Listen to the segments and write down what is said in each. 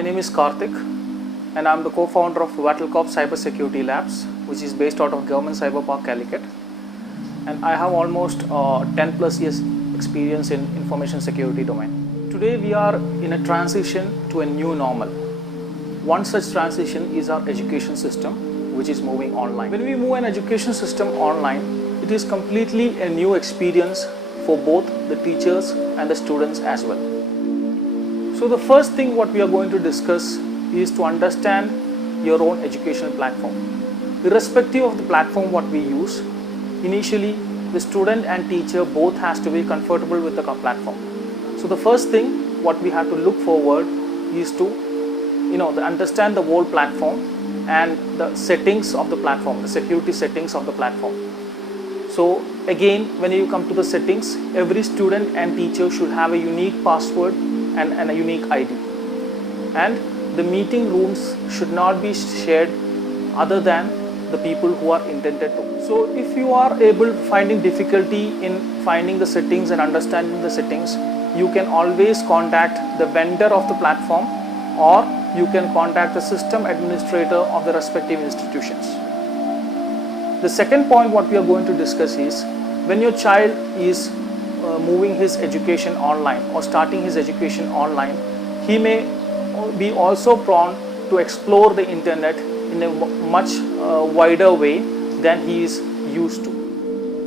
My name is Karthik and I'm the co-founder of Battlecorp Cybersecurity Labs, which is based out of Government Cyber Park, Calicut. And I have almost 10 plus years experience in information security domain. Today we are in a transition to a new normal. One such transition is our education system, which is moving online. When we move an education system online, it is completely a new experience for both the teachers and the students as well. So the first thing what we are going to discuss is to understand your own educational platform. Irrespective of the platform what we use, initially the student and teacher both has to be comfortable with the platform. So the first thing what we have to look forward is to understand the whole platform and the settings of the platform, the security settings of the platform. So again, when you come to the settings, every student and teacher should have a unique password and a unique ID. And the meeting rooms should not be shared other than the people who are intended to. So if you are finding difficulty in finding the settings and understanding the settings, you can always contact the vendor of the platform, or you can contact the system administrator of the respective institutions. The second point what we are going to discuss is when your child is moving his education online or starting his education online, he may be also prone to explore the internet in a much wider way than he is used to.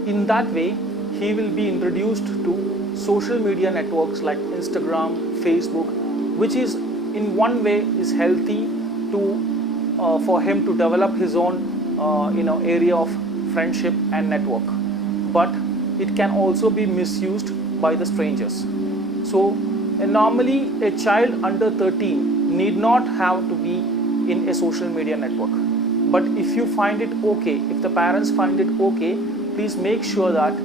In that way, he will be introduced to social media networks like Instagram, Facebook, which is in one way is healthy to for him to develop his own area of friendship and network, but it can also be misused by the strangers. So normally a child under 13 need not have to be in a social media network, but if you find it okay, if the parents find it okay, please make sure that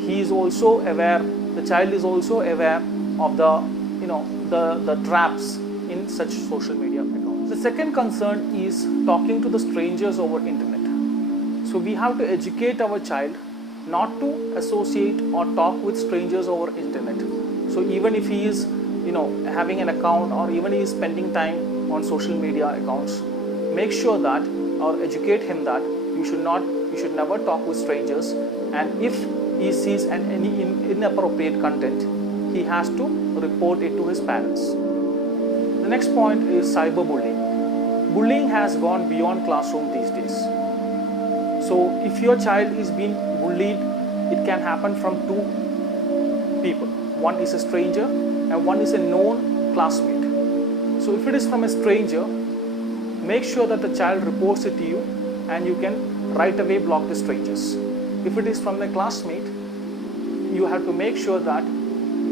he is also aware, the child is also aware of the traps in such social media accounts. The second concern is talking to the strangers over internet. So we have to educate our child not to associate or talk with strangers over internet. So even if he is having an account, or even he is spending time on social media accounts, make sure that or educate him that you should never talk with strangers, and if he sees any inappropriate content, he has to report it to his parents. The next point is cyberbullying. Bullying has gone beyond classroom these days. So if your child is being bullied, it can happen from two people. One is a stranger and one is a known classmate. So if it is from a stranger, make sure that the child reports it to you and you can right away block the strangers. If it is from a classmate, you have to make sure that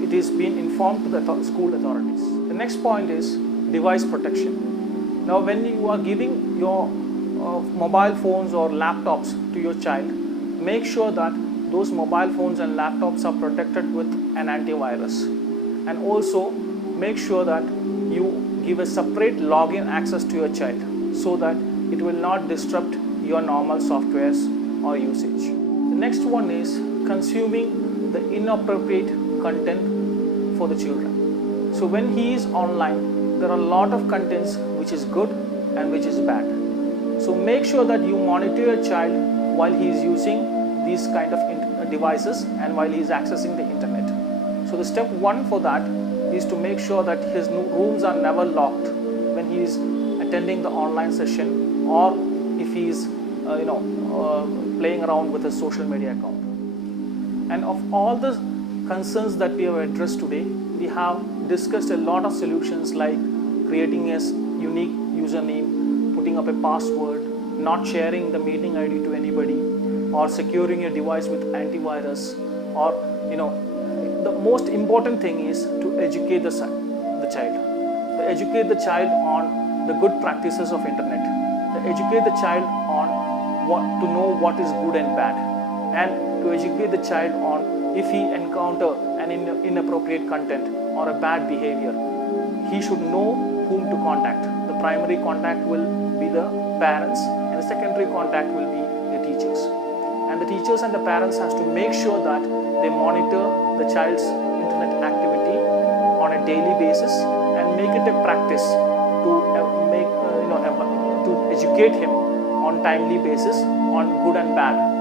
it is being informed to the school authorities. The next point is device protection. Now when you are giving your mobile phones or laptops to your child, make sure that those mobile phones and laptops are protected with an antivirus, and also make sure that you give a separate login access to your child so that it will not disrupt your normal softwares or usage. The next one is consuming the inappropriate content for the children. So when he is online, there are a lot of contents which is good and which is bad. So make sure that you monitor your child while he is using these kind of devices and while he is accessing the internet. So the step one for that is to make sure that his rooms are never locked when he is attending the online session, or if he is playing around with a social media account. And of all the concerns that we have addressed today, we have discussed a lot of solutions like creating a unique username, putting up a password, not sharing the meeting ID to anybody, or securing your device with antivirus, or the most important thing is to educate the child. To educate the child on the good practices of internet. To educate the child on to know what is good and bad, and to educate the child on if he encounter an inappropriate content or a bad behavior, he should know whom to contact. The primary contact will be the parents, and the secondary contact will be the teachers. And the teachers and the parents has to make sure that they monitor the child's internet activity on a daily basis and make it a practice to educate him on timely basis on good and bad